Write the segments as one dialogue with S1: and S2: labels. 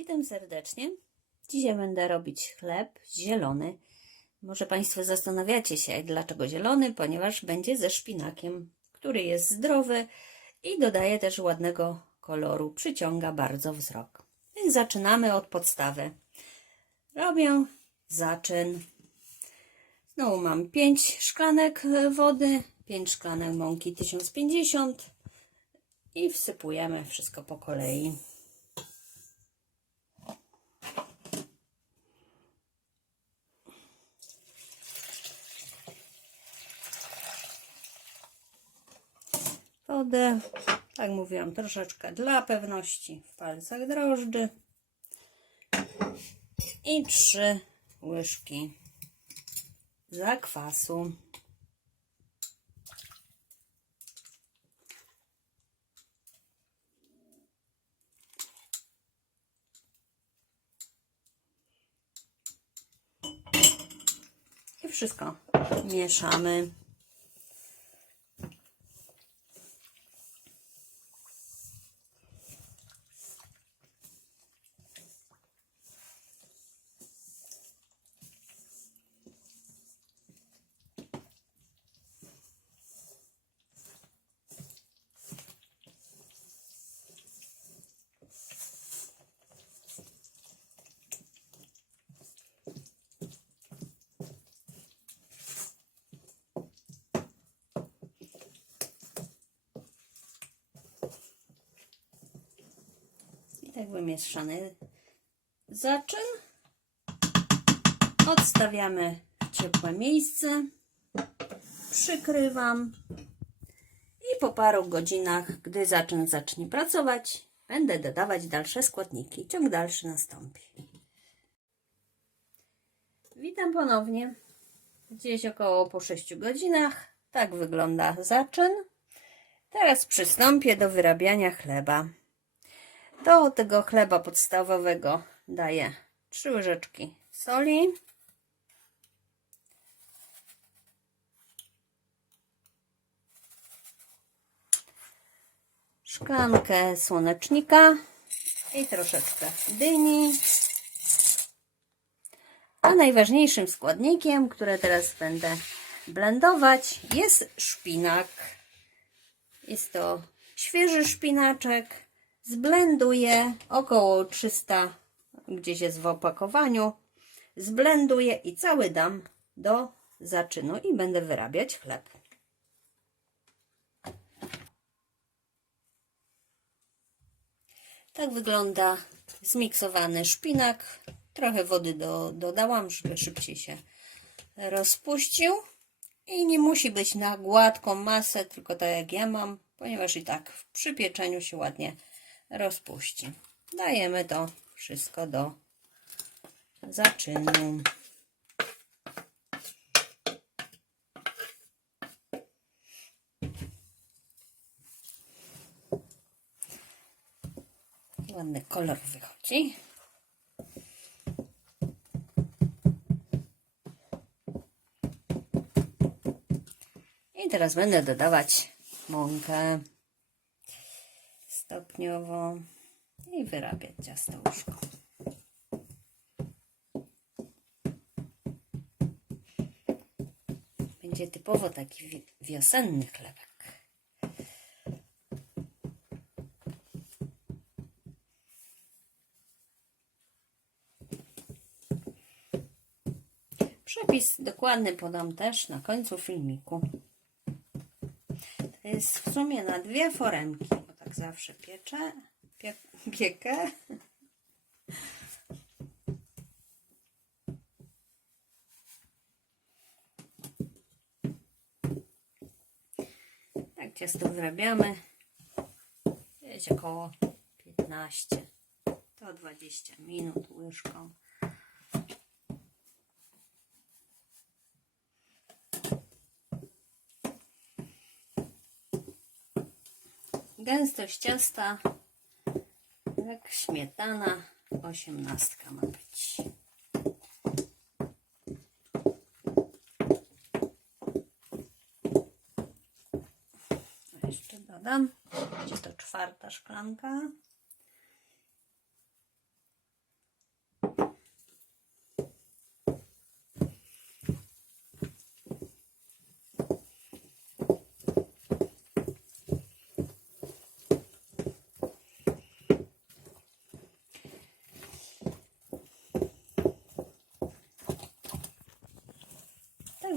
S1: Witam serdecznie. Dzisiaj będę robić chleb zielony. Może Państwo zastanawiacie się, dlaczego zielony, ponieważ będzie ze szpinakiem, który jest zdrowy i dodaje też ładnego koloru, przyciąga bardzo wzrok. Więc zaczynamy od podstawy. Robię zaczyn. Znowu mam 5 szklanek wody, 5 szklanek mąki 1050 i wsypujemy wszystko po kolei. Wodę. Tak mówiłam, troszeczkę dla pewności w palcach drożdży. I trzy łyżki zakwasu. I wszystko mieszamy. I tak wymieszany zaczyn. Odstawiamy w ciepłe miejsce. Przykrywam. I po paru godzinach, gdy zaczyn zacznie pracować, będę dodawać dalsze składniki. Ciąg dalszy nastąpi. Witam ponownie. Gdzieś około po 6 godzinach. Tak wygląda zaczyn. Teraz przystąpię do wyrabiania chleba. Do tego chleba podstawowego daję 3 łyżeczki soli. Szklankę słonecznika i troszeczkę dyni. A najważniejszym składnikiem, które teraz będę blendować, jest szpinak. Jest to świeży szpinaczek. Zblenduję około 300, gdzieś jest w opakowaniu. Zblenduję i cały dam do zaczynu i będę wyrabiać chleb. Tak wygląda zmiksowany szpinak. Trochę wody do, dodałam, żeby szybciej się rozpuścił. I nie musi być na gładką masę, tylko tak jak ja mam, ponieważ i tak przy pieczeniu się ładnie rozpuści. Dajemy to wszystko do zaczynu. Ładny kolor wychodzi. I teraz będę dodawać mąkę stopniowo i wyrabiać ciasto łóżko. Będzie typowo taki wi- wiosenny chlebek. Przepis dokładny podam też na końcu filmiku. To jest w sumie na dwie foremki, tak zawsze pieczę, pie, piekę. Tak ciasto wyrabiamy. Jest około 15 do 20 minut łyżką. Gęstość ciasta jak śmietana osiemnastka ma być. Jeszcze dodam. Będzie to czwarta szklanka.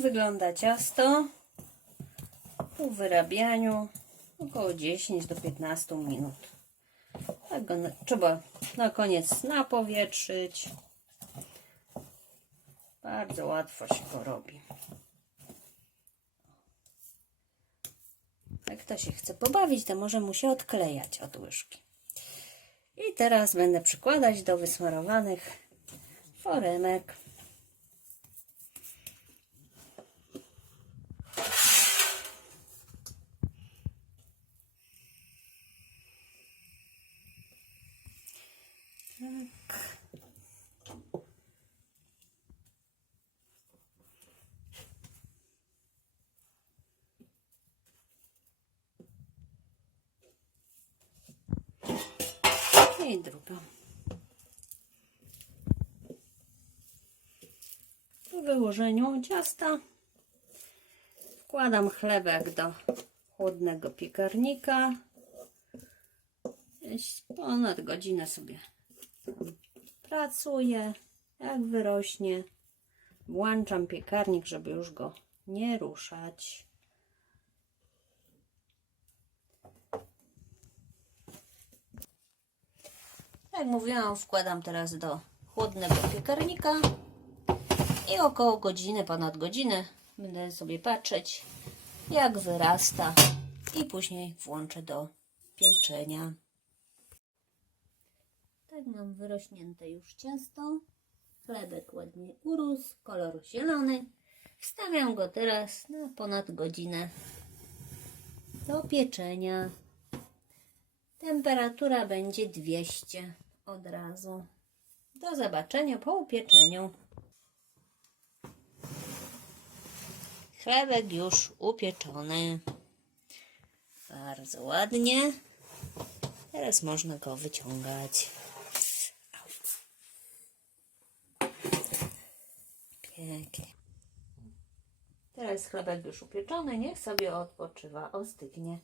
S1: Wygląda ciasto po wyrabianiu około 10 do 15 minut. Tak go na, trzeba na koniec napowietrzyć. Bardzo łatwo się go robi. Jak kto się chce pobawić, to może mu się odklejać od łyżki. I teraz będę przykładać do wysmarowanych foremek. I drugą. Po wyłożeniu ciasta wkładam chlebek do chłodnego piekarnika. Ponad godzinę sobie pracuję. Jak wyrośnie, włączam piekarnik, żeby już go nie ruszać. Jak mówiłam, wkładam teraz do chłodnego piekarnika i około godziny, ponad godzinę będę sobie patrzeć, jak wyrasta i później włączę do pieczenia. Tak mam wyrośnięte już ciasto. Chlebek ładnie urósł, kolor zielony. Wstawiam go teraz na ponad godzinę do pieczenia. Temperatura będzie 200 od razu. Do zobaczenia po upieczeniu. Chlebek już upieczony. Bardzo ładnie. Teraz można go wyciągać. Pięknie. Teraz chlebek już upieczony. Niech sobie odpoczywa, ostygnie.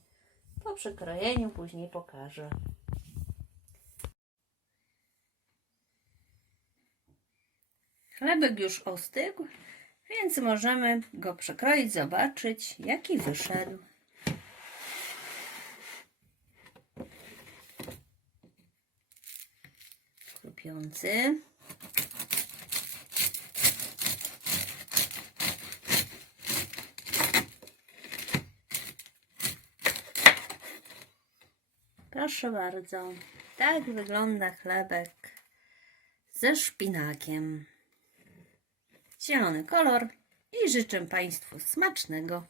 S1: Po przykrojeniu później pokażę. Chlebek już ostygł, więc możemy go przekroić, zobaczyć jaki wyszedł. Chrupiący. Proszę bardzo, tak wygląda chlebek ze szpinakiem. Zielony kolor i życzę Państwu smacznego.